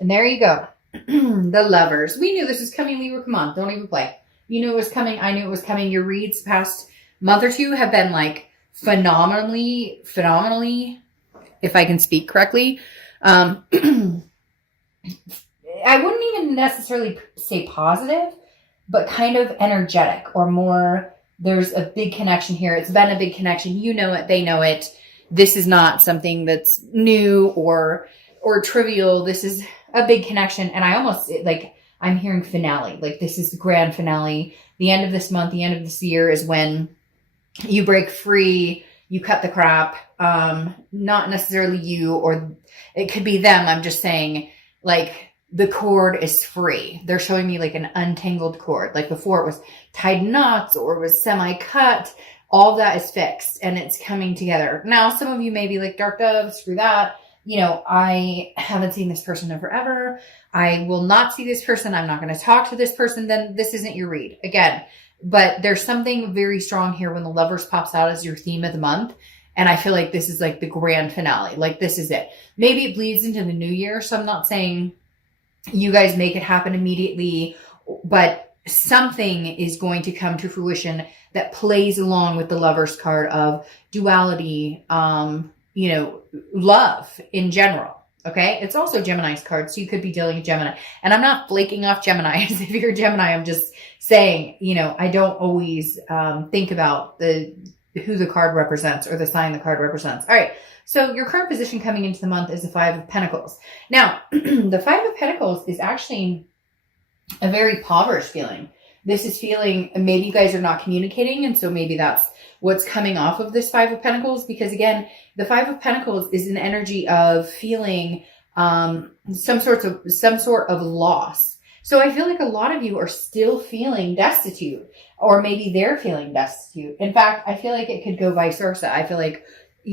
And there you go. The Lovers. We knew this was coming, Libra. Come on, don't even play. You knew it was coming. I knew it was coming. Your reads past month or two have been like phenomenally, if I can speak correctly. I wouldn't even necessarily say positive, but kind of energetic or more. There's a big connection here. It's been a big connection. You know it. They know it. This is not something that's new or trivial. This is a big connection. And I almost like, I'm hearing finale. Like this is the grand finale. The end of this month, the end of this year is when you break free. You cut the crap. Not necessarily you, or it could be them. I'm just saying like the cord is free. They're showing me like an untangled cord. Like before it was tied knots or it was semi-cut. All that is fixed and it's coming together. Now, some of you may be like, Dark Dove, screw that. You know, I haven't seen this person in forever. I will not see this person. I'm not going to talk to this person. Then this isn't your read again. But there's something very strong here when the Lovers pops out as your theme of the month. And I feel like this is like the grand finale. Like this is it. Maybe it bleeds into the new year. So I'm not saying you guys make it happen immediately, but something is going to come to fruition that plays along with the Lovers card of duality, you know, love in general. Okay. It's also Gemini's card. So you could be dealing with Gemini, and I'm not flaking off Gemini. If you're a Gemini, I'm just saying, you know, I don't always, think about who the card represents or the sign the card represents. All right. So your current position coming into the month is the Five of Pentacles. Now, the Five of Pentacles is actually a very impoverished feeling. This is feeling, maybe you guys are not communicating. And so maybe that's what's coming off of this Five of Pentacles. Because again, the Five of Pentacles is an energy of feeling some sort of loss. So I feel like a lot of you are still feeling destitute, or maybe they're feeling destitute. In fact, I feel like it could go vice versa. I feel like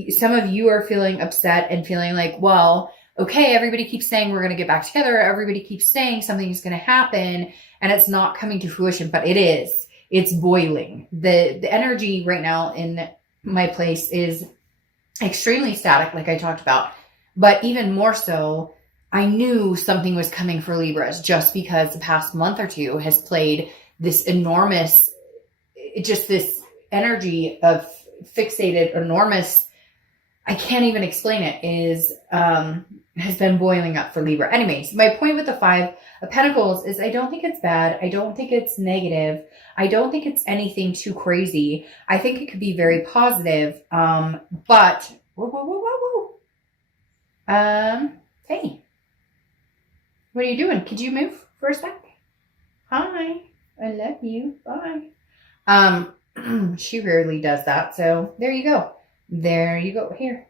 some of you are feeling upset and feeling like, well, okay, everybody keeps saying we're going to get back together. Everybody keeps saying something's going to happen and it's not coming to fruition, but it is. It's boiling. The energy right now in my place is extremely static, like I talked about, but even more so, I knew something was coming for Libras just because the past month or two has played this enormous, just this energy of fixated, enormous, I can't even explain it, is, has been boiling up for Libra. Anyways, my point with the Five of Pentacles is I don't think it's bad. I don't think it's negative. I don't think it's anything too crazy. I think it could be very positive. But, hey, what are you doing? Could you move for a sec? Hi, I love you. Bye. She rarely does that. So there you go. There you go. Here.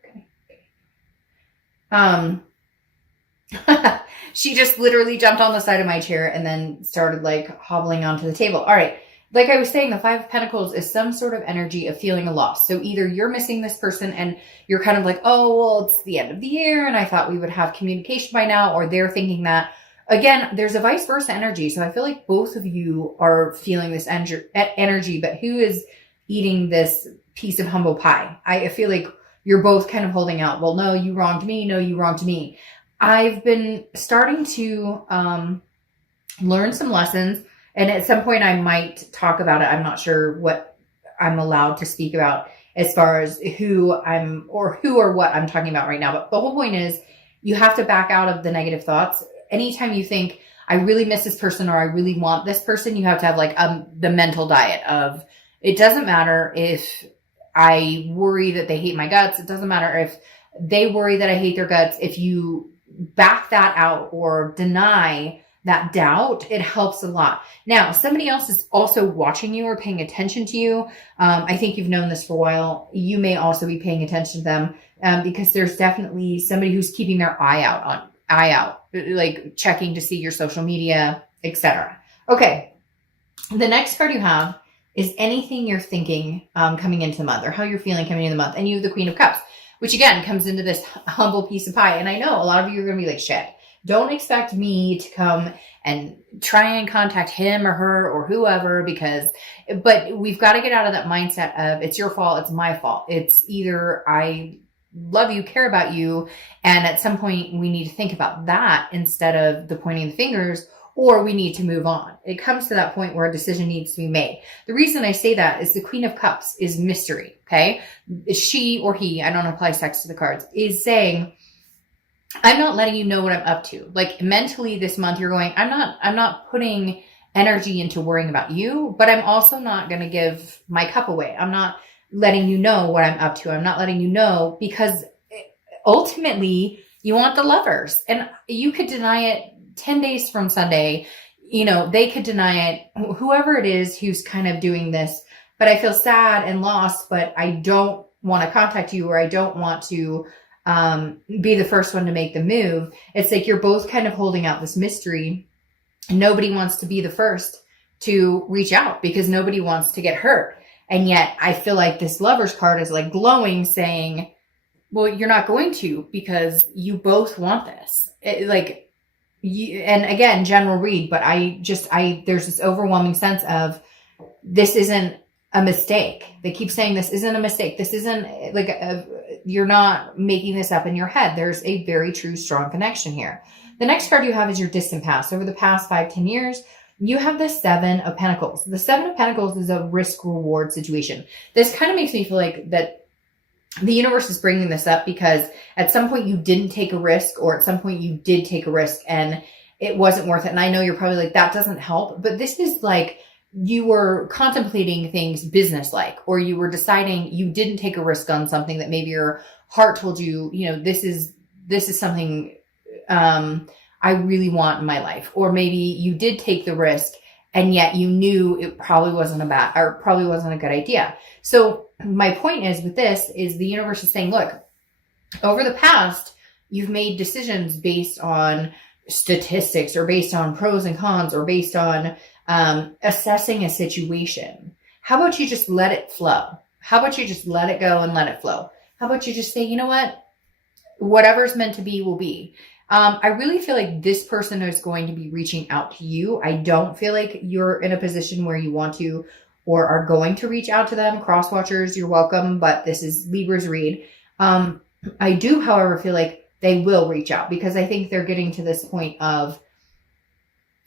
She just literally jumped on the side of my chair and then started like hobbling onto the table. All right. Like I was saying, the Five of Pentacles is some sort of energy of feeling a loss. So either you're missing this person and you're kind of like, oh, well, it's the end of the year and I thought we would have communication by now, or they're thinking that. Again, there's a vice versa energy. So I feel like both of you are feeling this energy, but who is eating this piece of humble pie? I feel like you're both kind of holding out. Well, no, you wronged me. No, you wronged me. I've been starting to learn some lessons, and at some point I might talk about it. I'm not sure what I'm allowed to speak about as far as who or what I'm talking about right now. But the whole point is you have to back out of the negative thoughts. Anytime you think, I really miss this person or I really want this person, you have to have like the mental diet of, it doesn't matter if I worry that they hate my guts. It doesn't matter if they worry that I hate their guts. If you back that out or deny that doubt, it helps a lot. Now, somebody else is also watching you or paying attention to you. I think you've known this for a while. You may also be paying attention to them because there's definitely somebody who's keeping their eye out, like checking to see your social media, etc. Okay. The next card you have is anything you're thinking coming into the month, or how you're feeling coming into the month. And you have the Queen of Cups, which again comes into this humble piece of pie. And I know a lot of you are going to be like, shit, don't expect me to come and try and contact him or her or whoever, but we've got to get out of that mindset of it's your fault, it's my fault. It's either I love you, care about you. And at some point we need to think about that instead of the pointing the fingers, or we need to move on. It comes to that point where a decision needs to be made. The reason I say that is the Queen of Cups is mystery. Okay. She or he, I don't apply sex to the cards, is saying, I'm not letting you know what I'm up to. Like mentally this month you're going, I'm not putting energy into worrying about you, but I'm also not going to give my cup away. I'm not letting you know what I'm up to. I'm not letting you know, because ultimately you want the lovers, and you could deny it 10 days from Sunday. You know, they could deny it, whoever it is who's kind of doing this, but I feel sad and lost, but I don't want to contact you, or I don't want to be the first one to make the move. It's like you're both kind of holding out this mystery. Nobody wants to be the first to reach out because nobody wants to get hurt. And yet I feel like this Lover's card is like glowing, saying, well, you're not going to, because you both want this. And again, general read, but there's this overwhelming sense of this isn't a mistake. They keep saying this isn't a mistake. This isn't like you're not making this up in your head. There's a very true, strong connection here. The next card you have is your distant past. Over the past 5-10 years, you have the Seven of Pentacles. The Seven of Pentacles is a risk-reward situation. This kind of makes me feel like that the universe is bringing this up because at some point you didn't take a risk, or at some point you did take a risk and it wasn't worth it. And I know you're probably like, that doesn't help. But this is like you were contemplating things business-like, or you were deciding you didn't take a risk on something that maybe your heart told you, you know, this is something I really want in my life. Or maybe you did take the risk and yet you knew it probably wasn't a good idea. So my point is with this is the universe is saying, look, over the past, you've made decisions based on statistics, or based on pros and cons, or based on assessing a situation. How about you just let it flow? How about you just let it go and let it flow? How about you just say, you know what? Whatever's meant to be will be. I really feel like this person is going to be reaching out to you. I don't feel like you're in a position where you want to or are going to reach out to them. Cross watchers, you're welcome, but this is Libra's read. I do, however, feel like they will reach out, because I think they're getting to this point of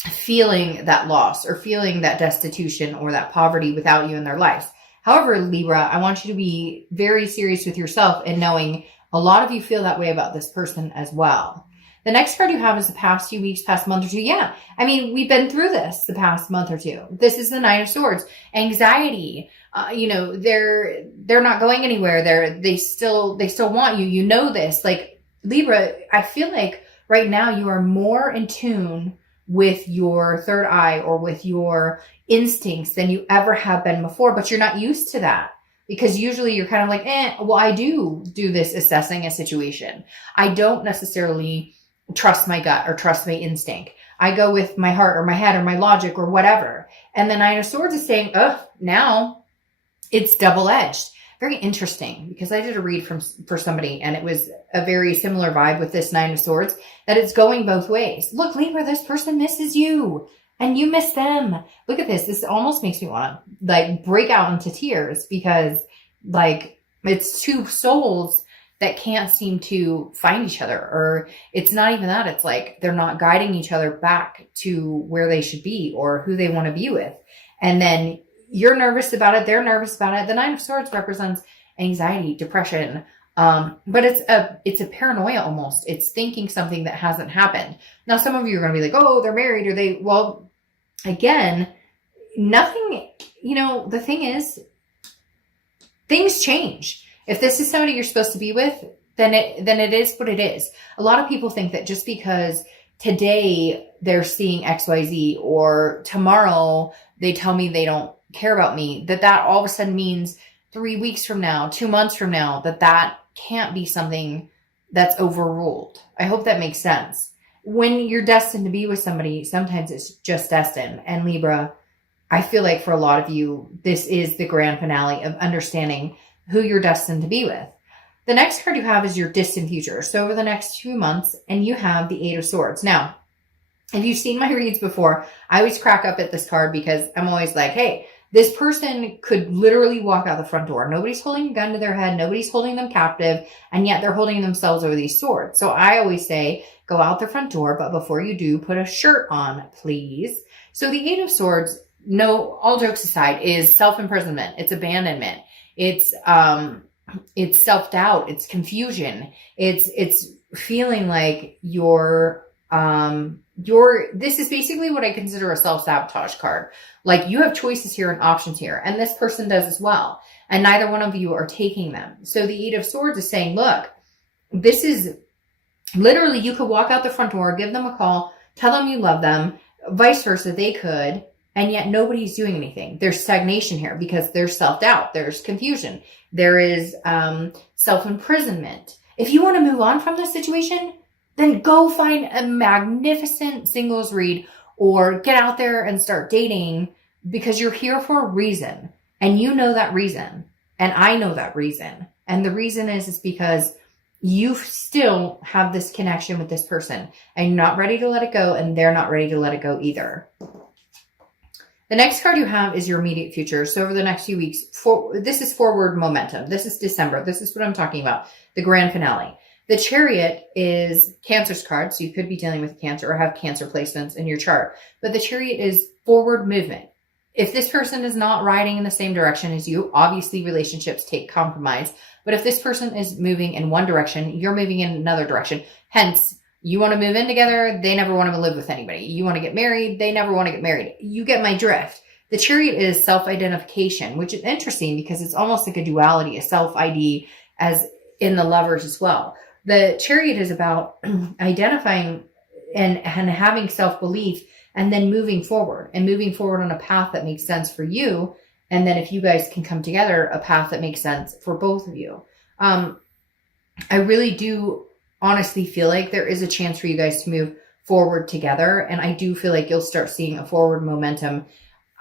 feeling that loss, or feeling that destitution, or that poverty without you in their lives. However, Libra, I want you to be very serious with yourself and knowing a lot of you feel that way about this person as well. The next card you have is the past few weeks, past month or two. Yeah. I mean, we've been through this the past month or two. This is the Nine of Swords. Anxiety. They're not going anywhere. They still want you. You know this. Like, Libra, I feel like right now you are more in tune with your third eye, or with your instincts, than you ever have been before, but you're not used to that. Because usually you're kind of like, well, I do this assessing a situation. I don't necessarily trust my gut or trust my instinct. I go with my heart or my head or my logic or whatever. And the Nine of Swords is saying, now it's double-edged. Very interesting, because I did a read for somebody and it was a very similar vibe with this Nine of Swords, that it's going both ways. Look, Libra, this person misses you and you miss them. Look at this. This almost makes me want to like break out into tears, because like it's two souls that can't seem to find each other. Or it's not even that. It's like they're not guiding each other back to where they should be or who they want to be with. And then you're nervous about it. They're nervous about it. The Nine of Swords represents anxiety, depression. But it's a paranoia almost. It's thinking something that hasn't happened. Now, some of you are going to be like, oh, they're married, or well, again, nothing, the thing is, things change. If this is somebody you're supposed to be with, then it is what it is. A lot of people think that just because today they're seeing XYZ, or tomorrow they tell me they don't care about me, that all of a sudden means 3 weeks from now, 2 months from now, that can't be something that's overruled. I hope that makes sense. When you're destined to be with somebody, sometimes it's just destined. And Libra, I feel like for a lot of you, this is the grand finale of understanding who you're destined to be with. The next card you have is your distant future. So over the next 2 months, and you have the Eight of Swords. Now, if you've seen my reads before, I always crack up at this card because I'm always like, hey, This person could literally walk out the front door. Nobody's holding a gun to their head. Nobody's holding them captive. And yet they're holding themselves over these swords. So I always say, go out the front door. But before you do, put a shirt on, please. So the Eight of Swords, no, all jokes aside, is self-imprisonment. It's abandonment. It's self-doubt. It's confusion. It's feeling like this is basically what I consider a self-sabotage card. Like you have choices here and options here, and this person does as well. And neither one of you are taking them. So the Eight of Swords is saying, look, this is literally, you could walk out the front door, give them a call, tell them you love them, vice versa, they could, and yet nobody's doing anything. There's stagnation here because there's self-doubt, there's confusion, there is self-imprisonment. If you want to move on from this situation, then go find a magnificent singles read or get out there and start dating, because you're here for a reason. And you know that reason. And I know that reason. And the reason is because you still have this connection with this person and you're not ready to let it go, and they're not ready to let it go either. The next card you have is your immediate future. So over the next few weeks, this is forward momentum. This is December. This is what I'm talking about. The grand finale. The Chariot is Cancer's card. So you could be dealing with Cancer or have Cancer placements in your chart. But the Chariot is forward movement. If this person is not riding in the same direction as you, obviously relationships take compromise. But if this person is moving in one direction, you're moving in another direction. Hence, you want to move in together, they never want to live with anybody. You want to get married, they never want to get married. You get my drift. The Chariot is self-identification, which is interesting because it's almost like a duality, a self-ID as in the Lovers as well. The Chariot is about identifying and having self-belief and then moving forward on a path that makes sense for you. And then if you guys can come together, a path that makes sense for both of you. I really do honestly feel like there is a chance for you guys to move forward together. And I do feel like you'll start seeing a forward momentum.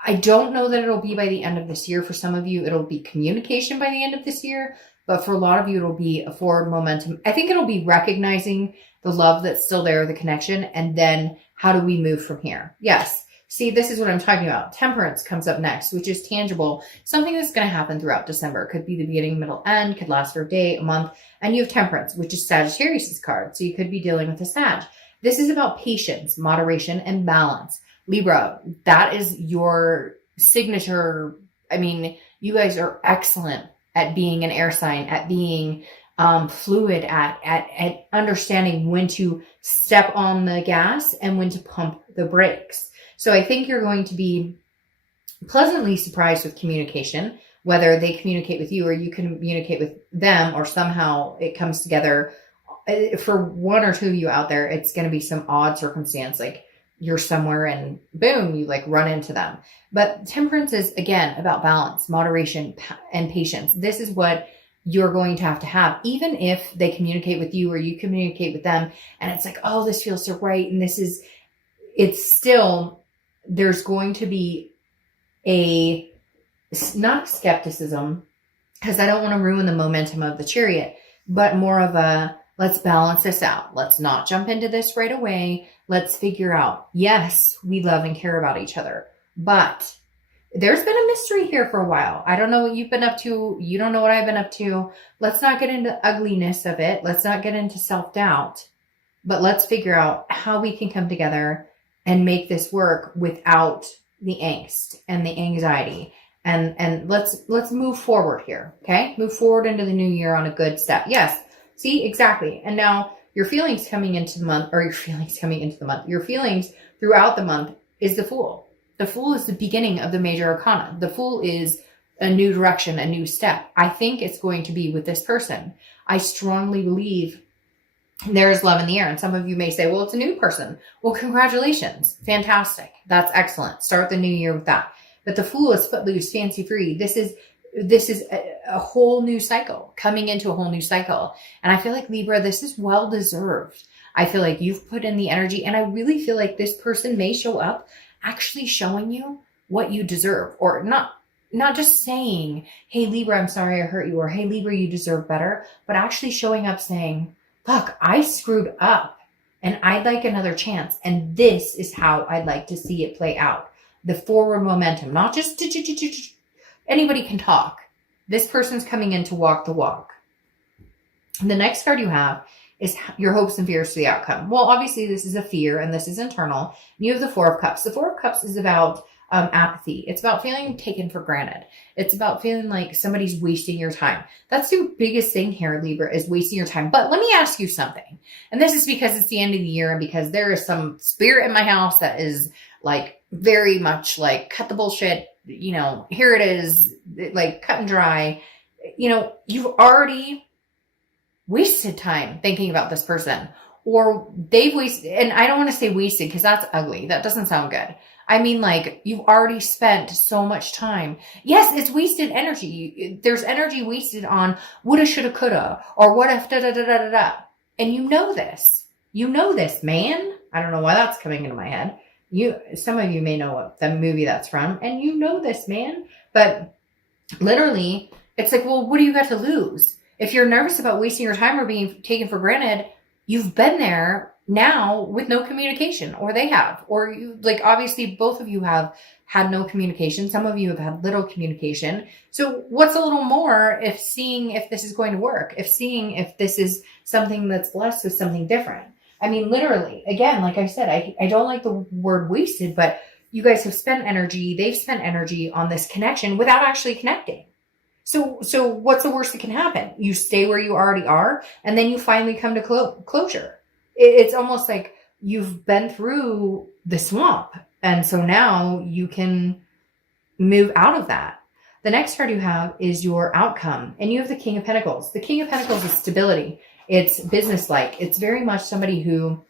I don't know that it'll be by the end of this year. For some of you, it'll be communication by the end of this year. But for a lot of you, it'll be a forward momentum. I think it'll be recognizing the love that's still there, the connection, and then how do we move from here? Yes. See, this is what I'm talking about. Temperance comes up next, which is tangible. Something that's going to happen throughout December. Could be the beginning, middle, end. Could last for a day, a month. And you have Temperance, which is Sagittarius' card. So you could be dealing with a Sag. This is about patience, moderation, and balance. Libra, that is your signature. I mean, you guys are excellent at being an air sign, at being fluid, at understanding when to step on the gas and when to pump the brakes. So I think you're going to be pleasantly surprised with communication, whether they communicate with you or you communicate with them, or somehow it comes together. For one or two of you out there, it's going to be some odd circumstance, like you're somewhere and boom, you like run into them. But Temperance is, again, about balance, moderation, and patience. This is what you're going to have, even if they communicate with you or you communicate with them. And it's like, oh, this feels so right. And it's still, there's going to be not skepticism, because I don't want to ruin the momentum of the Chariot, but more of a, let's balance this out. Let's not jump into this right away. Let's figure out, yes, we love and care about each other, but there's been a mystery here for a while. I don't know what you've been up to. You don't know what I've been up to. Let's not get into ugliness of it. Let's not get into self-doubt, but let's figure out how we can come together and make this work without the angst and the anxiety. And let's move forward here. Okay. Move forward into the new year on a good step. Yes. See, exactly. And now your feelings coming into the month, your feelings throughout the month is the Fool. The Fool is the beginning of the major arcana. The Fool is a new direction, a new step. I think it's going to be with this person. I strongly believe there is love in the air. And some of you may say, well, it's a new person. Well, congratulations. Fantastic. That's excellent. Start the new year with that. But the Fool is footloose, fancy free. This is a whole new cycle, coming into a whole new cycle. And I feel like, Libra, this is well deserved. I feel like you've put in the energy, and I really feel like this person may show up actually showing you what you deserve, or not just saying, hey, Libra, I'm sorry I hurt you, or hey, Libra, you deserve better, but actually showing up saying, look, I screwed up and I'd like another chance. And this is how I'd like to see it play out. the forward momentum, not just anybody can talk. This person's coming in to walk the walk. The next card you have is your hopes and fears for the outcome. Well, obviously this is a fear and this is internal. You have the Four of Cups. The Four of Cups is about apathy. It's about feeling taken for granted. It's about feeling like somebody's wasting your time. That's the biggest thing here, Libra, is wasting your time. But let me ask you something. And this is because it's the end of the year and because there is some spirit in my house that is like very much like cut the bullshit. You know, here it is, like cut and dry. You know, you've already wasted time thinking about this person, or they've wasted, and I don't want to say wasted because that's ugly. That doesn't sound good. I mean, like, you've already spent so much time. Yes, it's wasted energy. There's energy wasted on woulda, shoulda, coulda, or what if da da da da da da. And you know this. You know this, man. I don't know why that's coming into my head. Some of you may know what the movie that's from, and you know this, man. But literally, it's like, well, what do you got to lose? If you're nervous about wasting your time or being taken for granted, you've been there now with no communication, or they have, or you, like, obviously both of you have had no communication. Some of you have had little communication. So what's a little more if seeing if this is going to work, if seeing if this is something that's blessed with something different? I mean, literally, again, like I said, I don't like the word wasted, but you guys have spent energy. They've spent energy on this connection without actually connecting. So what's the worst that can happen? You stay where you already are, and then you finally come to closure. It's almost like you've been through the swamp, and so now you can move out of that. The next card you have is your outcome, and you have the King of Pentacles. The King of Pentacles is stability. It's business-like. It's very much somebody who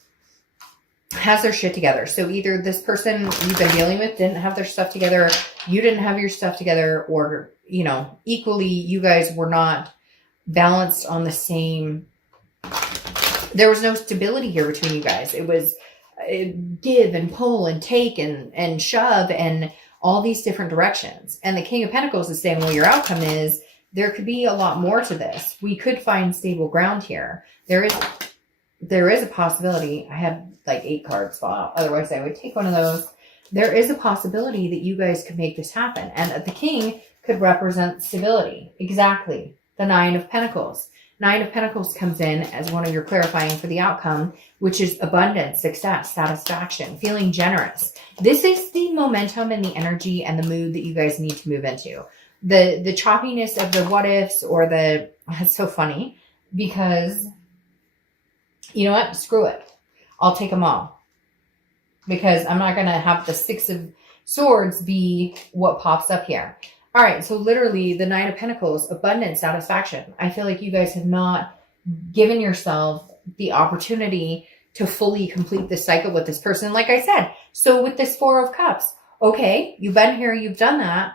has their shit together. So either this person you've been dealing with didn't have their stuff together, you didn't have your stuff together, or, you know, equally, you guys were not balanced on the same. There was no stability here between you guys. It was give and pull and take and shove and all these different directions. And the King of Pentacles is saying, well, your outcome is there could be a lot more to this. We could find stable ground here. There is a possibility. I have like 8 cards fall out. Otherwise, I would take one of those. There is a possibility that you guys could make this happen. And the King could represent stability. Exactly. The Nine of Pentacles. Nine of Pentacles comes in as one of your clarifying for the outcome, which is abundance, success, satisfaction, feeling generous. This is the momentum and the energy and the mood that you guys need to move into. The choppiness of the what ifs or the, it's so funny because, you know what? Screw it. I'll take them all. Because I'm not going to have the Six of Swords be what pops up here. All right, so literally the Nine of Pentacles, abundance, satisfaction. I feel like you guys have not given yourself the opportunity to fully complete this cycle with this person. Like I said, so with this Four of Cups, okay, you've been here, you've done that.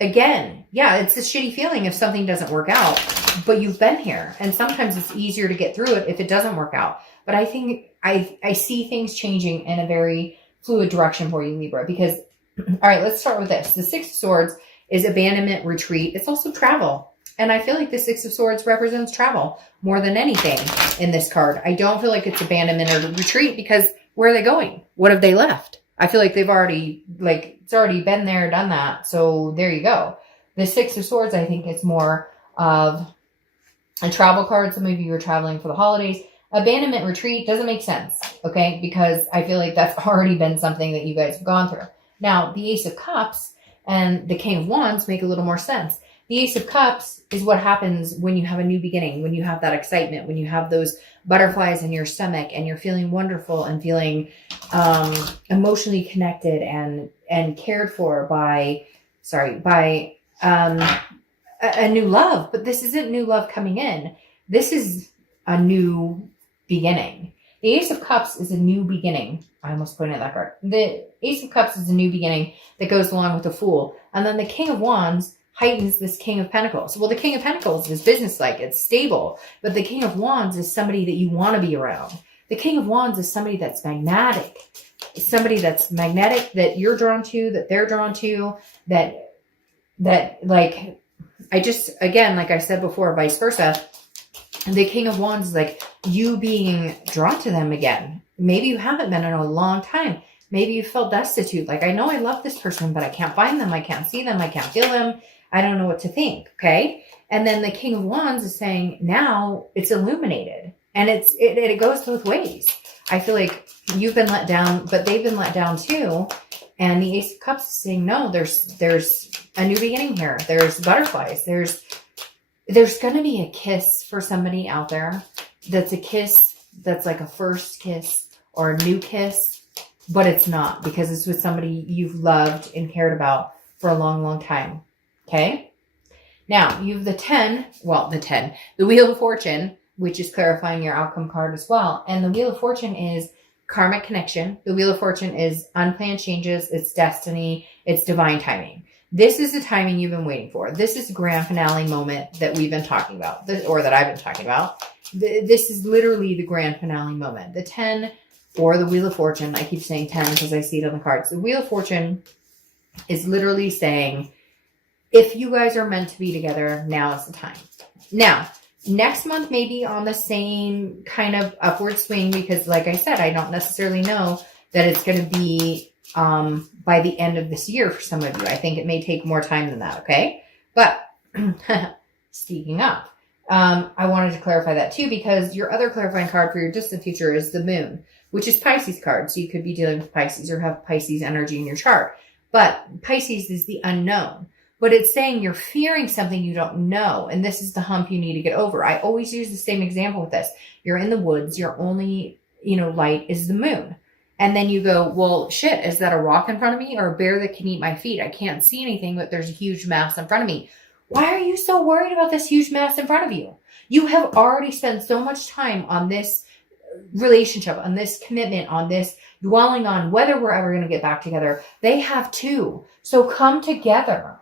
Again, yeah, it's a shitty feeling if something doesn't work out, but you've been here. And sometimes it's easier to get through it if it doesn't work out. But I think I see things changing in a very fluid direction for you, Libra, because, all right, let's start with this. The Six of Swords is abandonment, retreat. It's also travel. And I feel like the Six of Swords represents travel more than anything in this card. I don't feel like it's abandonment or retreat because where are they going? What have they left? I feel like they've already, like, it's already been there, done that. So there you go. The Six of Swords, I think it's more of a travel card. Some of you are traveling for the holidays. Abandonment, retreat doesn't make sense, okay? Because I feel like that's already been something that you guys have gone through. Now, the Ace of Cups and the King of Wands make a little more sense. The Ace of Cups is what happens when you have a new beginning, when you have that excitement, when you have those butterflies in your stomach and you're feeling wonderful and feeling emotionally connected and cared for by a new love. But this isn't new love coming in. This is a new beginning. The Ace of Cups is a new beginning. I almost pointed at that card. The Ace of Cups is a new beginning that goes along with the Fool. And then the King of Wands heightens this King of Pentacles. Well, the King of Pentacles is business-like. It's stable. But the King of Wands is somebody that you want to be around. The King of Wands is somebody that's magnetic. Somebody that's magnetic, that you're drawn to, that they're drawn to, that like, I just, again, like I said before, vice versa. The King of Wands is like you being drawn to them again. Maybe you haven't been in a long time. Maybe you felt destitute. Like, I know I love this person, but I can't find them. I can't see them. I can't feel them. I don't know what to think. Okay. And then the King of Wands is saying now it's illuminated, and it goes both ways. I feel like you've been let down, but they've been let down too. And the Ace of Cups is saying, no, there's a new beginning here. There's butterflies. There's going to be a kiss for somebody out there. That's a kiss that's like a first kiss or a new kiss, but it's not, because it's with somebody you've loved and cared about for a long, long time. Okay. Now you have the Wheel of Fortune, which is clarifying your outcome card as well. And the Wheel of Fortune is karmic connection. The Wheel of Fortune is unplanned changes. It's destiny. It's divine timing. This is the timing you've been waiting for. This is the grand finale moment that we've been talking about, or that I've been talking about. This is literally the grand finale moment. The 10 or the Wheel of Fortune. I keep saying 10 because I see it on the cards. The Wheel of Fortune is literally saying, if you guys are meant to be together, now is the time. Now, next month may be on the same kind of upward swing, because like I said, I don't necessarily know that it's going to be by the end of this year for some of you. I think it may take more time than that, okay? But speaking of, I wanted to clarify that too, because your other clarifying card for your distant future is the Moon, which is Pisces card. So you could be dealing with Pisces or have Pisces energy in your chart. But Pisces is the unknown. But it's saying you're fearing something you don't know. And this is the hump you need to get over. I always use the same example with this. You're in the woods. Your only, light is the moon. And then you go, well, shit, is that a rock in front of me or a bear that can eat my feet? I can't see anything, but there's a huge mass in front of me. Why are you so worried about this huge mass in front of you? You have already spent so much time on this relationship, on this commitment, on this dwelling on whether we're ever going to get back together. They have too. So come together.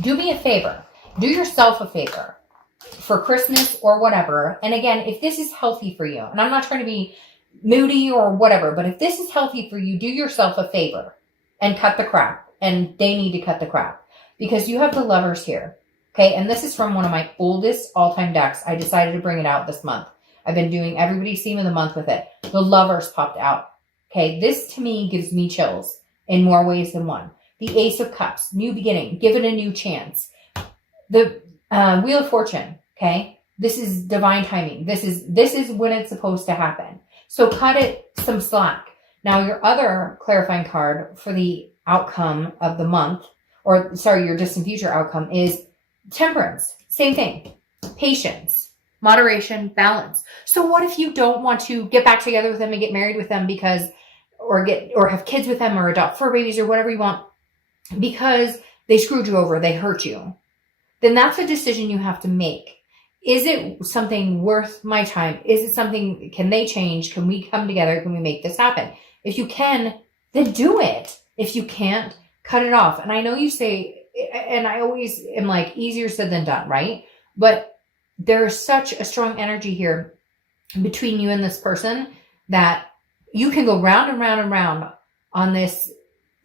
Do me a favor. Do yourself a favor for Christmas or whatever. And again, if this is healthy for you, and I'm not trying to be moody or whatever, but if this is healthy for you, do yourself a favor and cut the crap. And they need to cut the crap, because you have the Lovers here. Okay. And this is from one of my oldest all-time decks. I decided to bring it out this month. I've been doing everybody's theme of the month with it. The Lovers popped out. Okay. This to me gives me chills in more ways than one. The Ace of Cups, new beginning, give it a new chance. The Wheel of Fortune, okay? This is divine timing. This is when it's supposed to happen. So cut it some slack. Now, your other clarifying card for the outcome of the month, your distant future outcome, is Temperance. Same thing. Patience, moderation, balance. So what if you don't want to get back together with them and get married with them or have kids with them or adopt fur babies or whatever you want, because they screwed you over, they hurt you? Then that's a decision you have to make. Is it something worth my time? Is it something, can they change? Can we come together? Can we make this happen? If you can, then do it. If you can't, cut it off. And I know you say, and I always am like, easier said than done, right? But there's such a strong energy here between you and this person that you can go round and round and round on this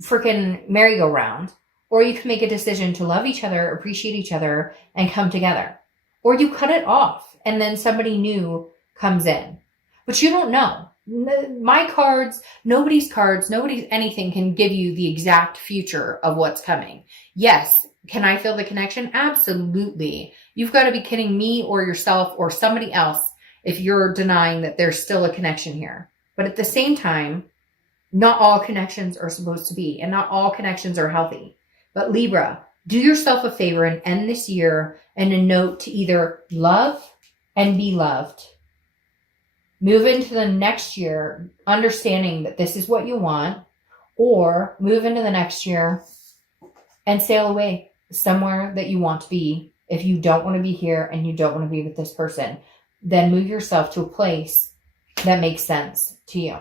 freaking merry-go-round, or you can make a decision to love each other, appreciate each other, and come together. Or you cut it off and then somebody new comes in. But you don't know. My cards, nobody's anything can give you the exact future of what's coming. Yes. Can I feel the connection? Absolutely. You've got to be kidding me or yourself or somebody else if you're denying that there's still a connection here. But at the same time, not all connections are supposed to be, and not all connections are healthy. But Libra, do yourself a favor and end this year and a note to either love and be loved. Move into the next year understanding that this is what you want, or move into the next year and sail away somewhere that you want to be. If you don't want to be here and you don't want to be with this person, then move yourself to a place that makes sense to you.